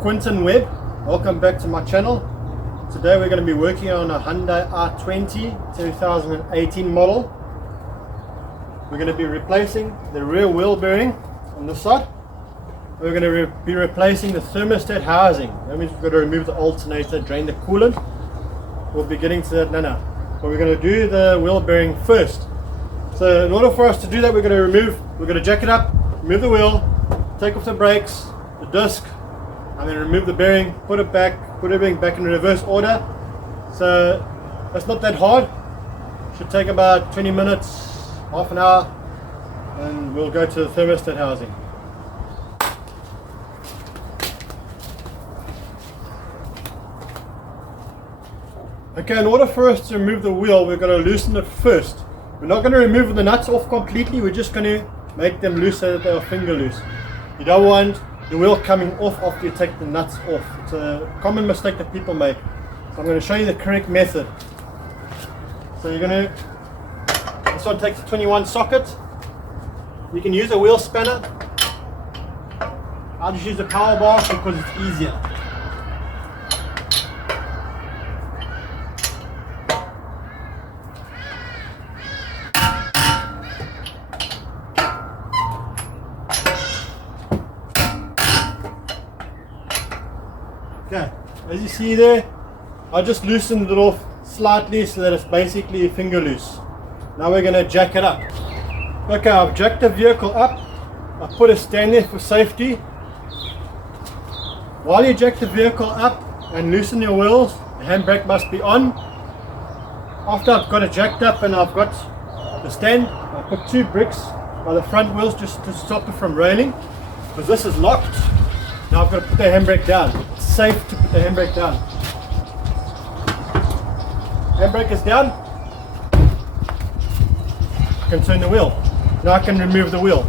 Quentin Webb. Welcome back to my channel. Today we're going to be working on a Hyundai i20 2018 model. We're going to be replacing the rear wheel bearing on this side. We're going to be replacing the thermostat housing. That means we've got to remove the alternator, drain the coolant. We'll be getting to that now. But we're going to do the wheel bearing first. So in order for us to do that, we're going to jack it up, remove the wheel, take off the brakes, the disc, and then remove the bearing, put everything back in reverse order. So it's not that hard. Should take about 20 minutes, half an hour, and we'll go to the thermostat housing. Okay, in order for us to remove the wheel, we're going to loosen it first. We're not going to remove the nuts off completely, we're just going to make them loose so that they are finger loose. You don't want the wheel coming off after you take the nuts off. It's a common mistake that people make. So I'm going to show you the correct method. So this one takes a 21 socket. You can use a wheel spanner. I'll just use a power bar because it's easier. Okay, as you see there, I just loosened it off slightly so that it's basically finger loose. Now we're going to jack it up. Okay, I've jacked the vehicle up. I put a stand there for safety. While you jack the vehicle up and loosen your wheels, the handbrake must be on. After I've got it jacked up and I've got the stand, I put 2 bricks by the front wheels just to stop it from rolling, because this is locked. Now I've got to put the handbrake down. It's safe to put the handbrake down. Handbrake is down. I can turn the wheel. Now I can remove the wheel.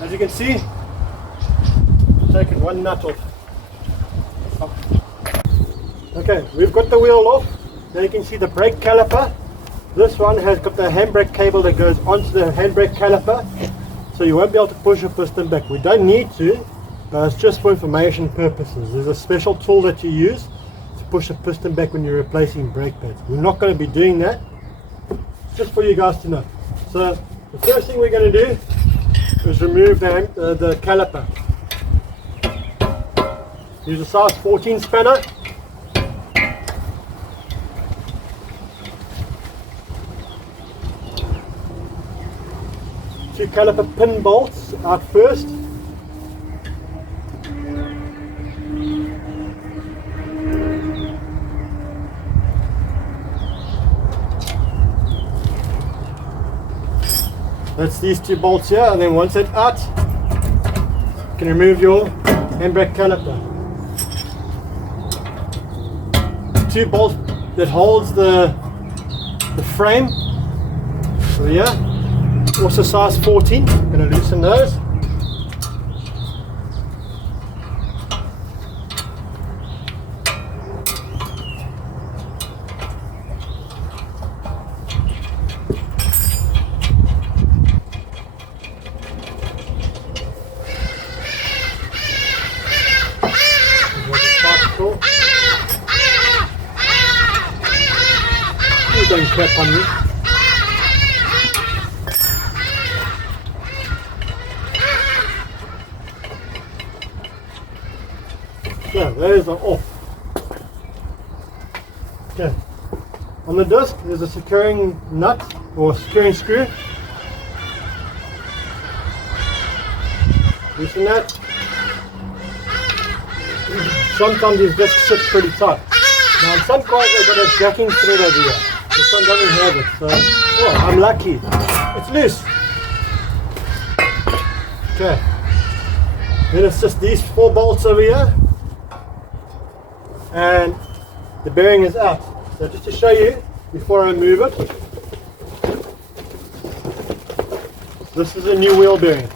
As you can see, I've taken one nut off. Okay, we've got the wheel off. Now you can see the brake caliper. This one has got the handbrake cable that goes onto the handbrake caliper, so you won't be able to push a piston back. We don't need to, but it's just for information purposes. There's a special tool that you use to push a piston back when you're replacing brake pads. We're not going to be doing that, just for you guys to know. So the first thing we're going to do is remove the caliper. Use a size 14 spanner. Two caliper pin bolts out first. That's these 2 bolts here, and then once it's out, you can remove your handbrake caliper. 2 bolts that holds the frame over here, also size 14. I'm going to loosen those. Don't crap on me. So those are off. Okay. On the disc there's a securing nut or securing screw. Loosen that. Sometimes these discs sit pretty tight. Now in some cars they've got a jacking thread over here. This one doesn't have it, so I'm lucky. It's loose. Okay. Then it's just these 4 bolts over here, and the bearing is out. So just to show you, before I move it, this is a new wheel bearing.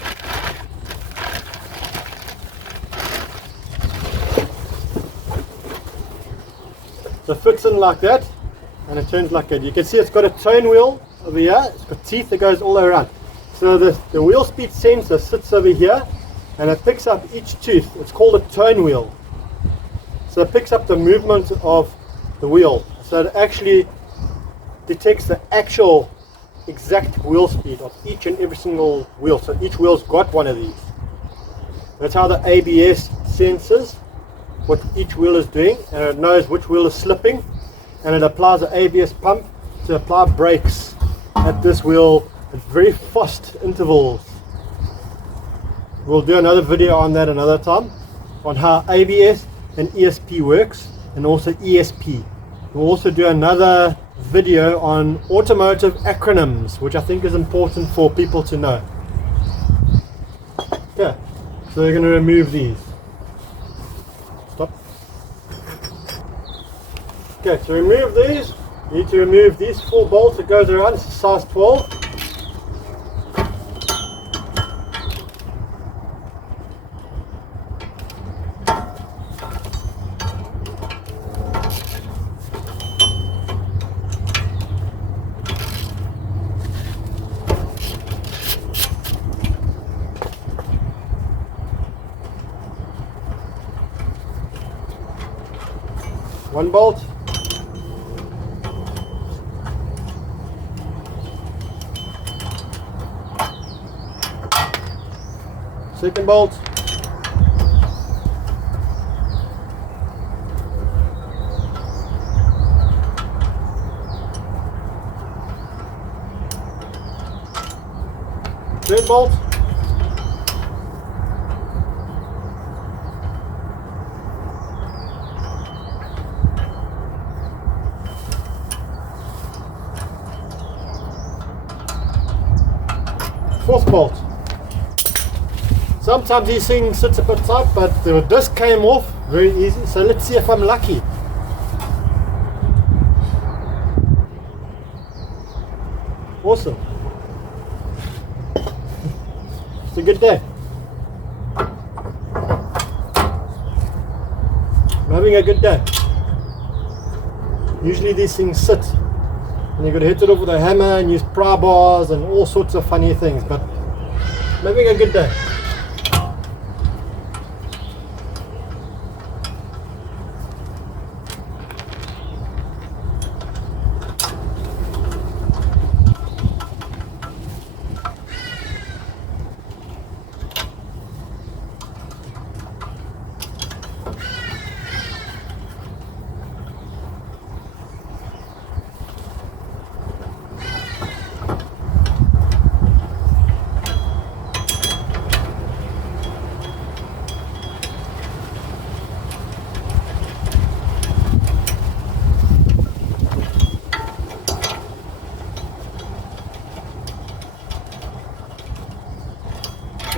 So it fits in like that, and it turns like that. You can see it's got a tone wheel over here. It's got teeth that goes all the way around. So the wheel speed sensor sits over here, and it picks up each tooth. It's called a tone wheel. So it picks up the movement of the wheel. So it actually detects the actual exact wheel speed of each and every single wheel. So each wheel's got one of these. That's how the ABS senses what each wheel is doing, and it knows which wheel is slipping, and it applies the ABS pump to apply brakes at this wheel at very fast intervals. We'll do another video on that another time, on how ABS and ESP works, and also ESP. We'll also do another video on automotive acronyms, which I think is important for people to know. Okay, so we're going to remove these. Stop. Okay, to remove these, you need to remove these 4 bolts that goes around. It's a size 12. One bolt, second bolt, third bolt, fourth bolt. Sometimes these things sit a bit tight, but the disc came off very easy, so let's see if I'm lucky. Awesome. It's a good day. I'm having a good day. Usually these things sit, and you've got to hit it off with a hammer and use pry bars and all sorts of funny things, but I'm having a good day.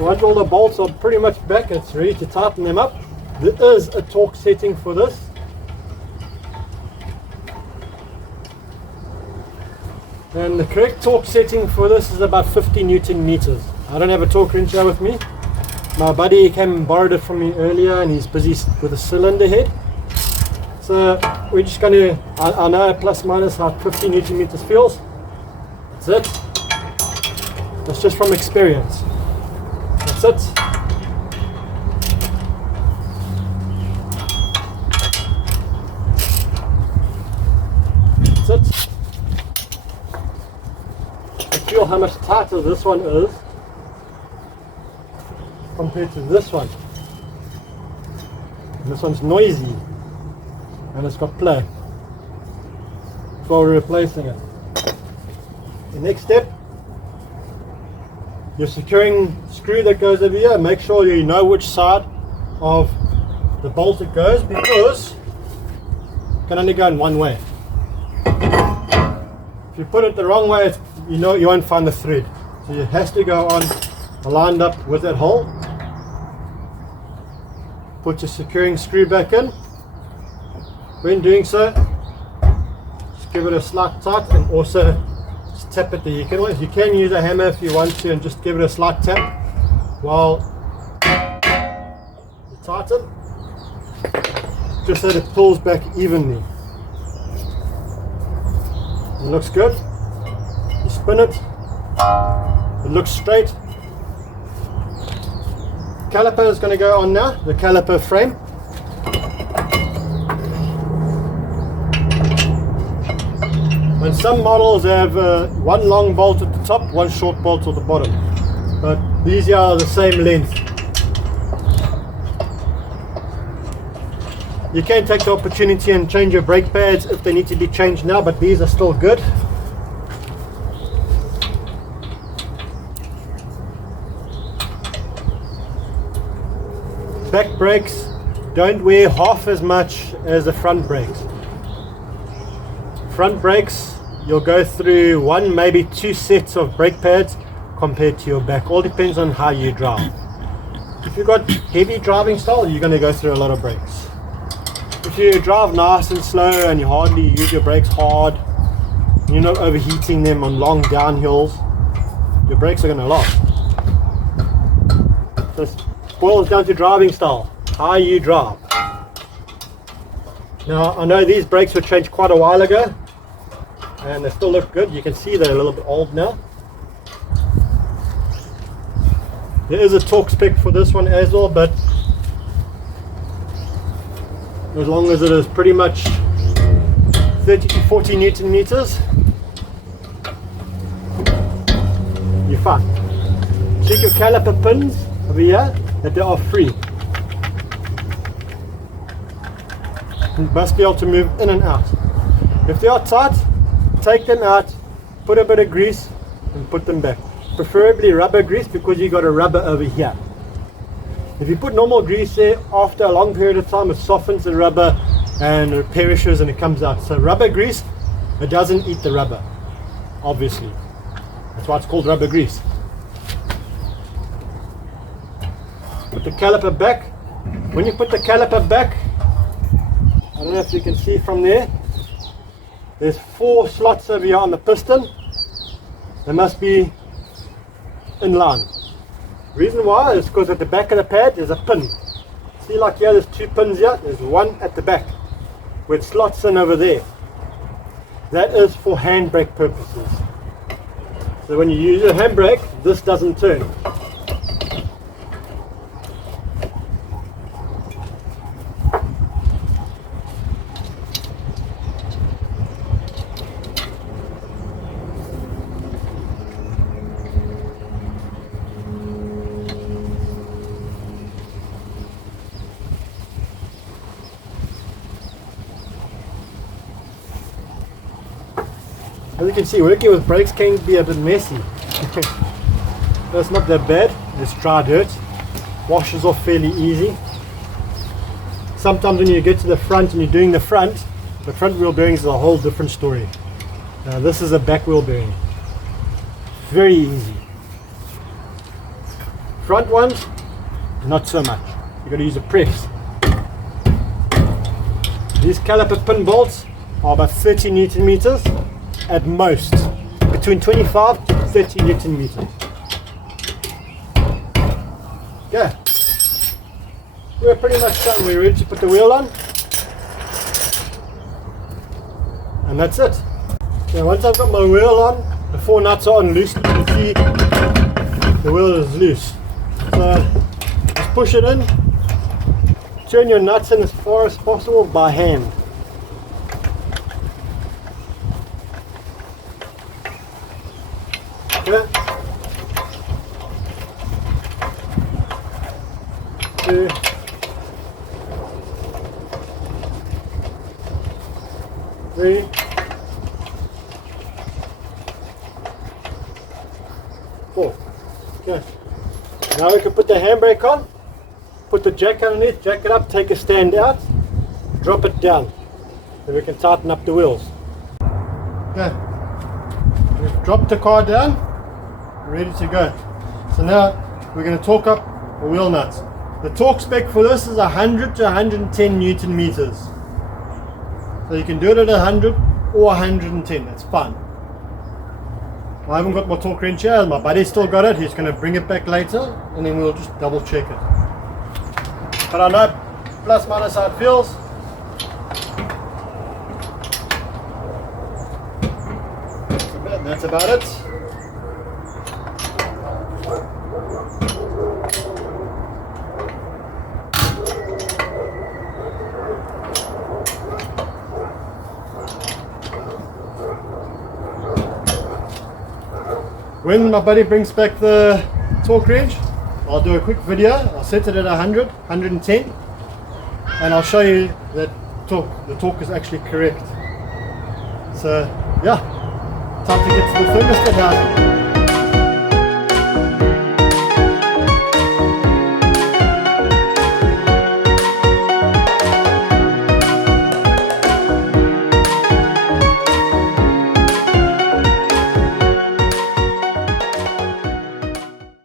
Once all the bolts are pretty much back, it's ready to tighten them up. There is a torque setting for this. And the correct torque setting for this is about 50 Newton meters. I don't have a torque wrench here with me. My buddy came and borrowed it from me earlier, and he's busy with a cylinder head. So we're just going to, I know plus minus how 50 Newton meters feels. That's it. That's just from experience. That's it. That's it. I feel how much tighter this one is compared to this one. And this one's noisy and it's got play. So we're replacing it. The next step, your securing screw that goes over here. Make sure you know which side of the bolt it goes, because it can only go in one way. If you put it the wrong way, you won't find the thread. So it has to go on aligned up with that hole. Put your securing screw back in. When doing so, just give it a slight tight, and also just tap it there. You can use a hammer if you want to, and just give it a slight tap while you tighten, just so that it pulls back evenly. It looks good. You spin it. It looks straight. Caliper is going to go on now, the caliper frame. And some models have one long bolt at the top, one short bolt at the bottom. But these here are the same length. You can take the opportunity and change your brake pads if they need to be changed now, but these are still good. Back brakes don't wear half as much as the front brakes. Front brakes, you'll go through one, maybe two sets of brake pads compared to your back. All depends on how you drive. If you've got heavy driving style, you're going to go through a lot of brakes. If you drive nice and slow and you hardly use your brakes hard, you're not overheating them on long downhills, your brakes are going to last. This boils down to driving style, how you drive. Now I know these brakes were changed quite a while ago and they still look good. You can see they're a little bit old now. There is a torque spec for this one as well, but as long as it is pretty much 30 to 40 Newton meters, you're fine. Check your caliper pins over here that they are free. You must be able to move in and out. If they are tight, take them out, put a bit of grease and put them back. Preferably rubber grease because you got a rubber over here. If you put normal grease there, after a long period of time it softens the rubber and it perishes and it comes out. So rubber grease, it doesn't eat the rubber, obviously. That's why it's called rubber grease. Put the caliper back. When you put the caliper back, I don't know if you can see from there, there's 4 slots over here on the piston. They must be in line. Reason why is because at the back of the pad there's a pin. See, like here there's 2 pins here, there's one at the back where it slots in over there. That is for handbrake purposes. So when you use your handbrake, this doesn't turn. As you can see, working with brakes can be a bit messy. That's not that bad. It's dry dirt. Washes off fairly easy. Sometimes when you get to the front and you're doing the front wheel bearings is a whole different story. Now this is a back wheel bearing. Very easy. Front ones, not so much. You've got to use a press. These caliper pin bolts are about 30 Newton meters. At most, between 25 to 30 Newton meters. Okay, we're pretty much done. We're ready to put the wheel on, and that's it. Okay, once I've got my wheel on, the 4 nuts are on loose. You can see the wheel is loose. So just push it in. Turn your nuts in as far as possible by hand. Okay. 2, 3, 4. Okay. Now we can put the handbrake on, put the jack underneath, jack it up, take a stand out, drop it down, so we can tighten up the wheels. Okay. We've dropped the car down. Ready to go. So now we're going to torque up the wheel nuts. The torque spec for this is 100 to 110 Newton meters. So you can do it at 100 or 110, that's fine. I haven't got my torque wrench here, my buddy's still got it. He's going to bring it back later and then we'll just double check it. But I know plus minus how it feels. that's about it. When my buddy brings back the torque wrench, I'll do a quick video. I'll set it at 100, 110, and I'll show you that the torque is actually correct. So yeah, time to get to the thermostat now.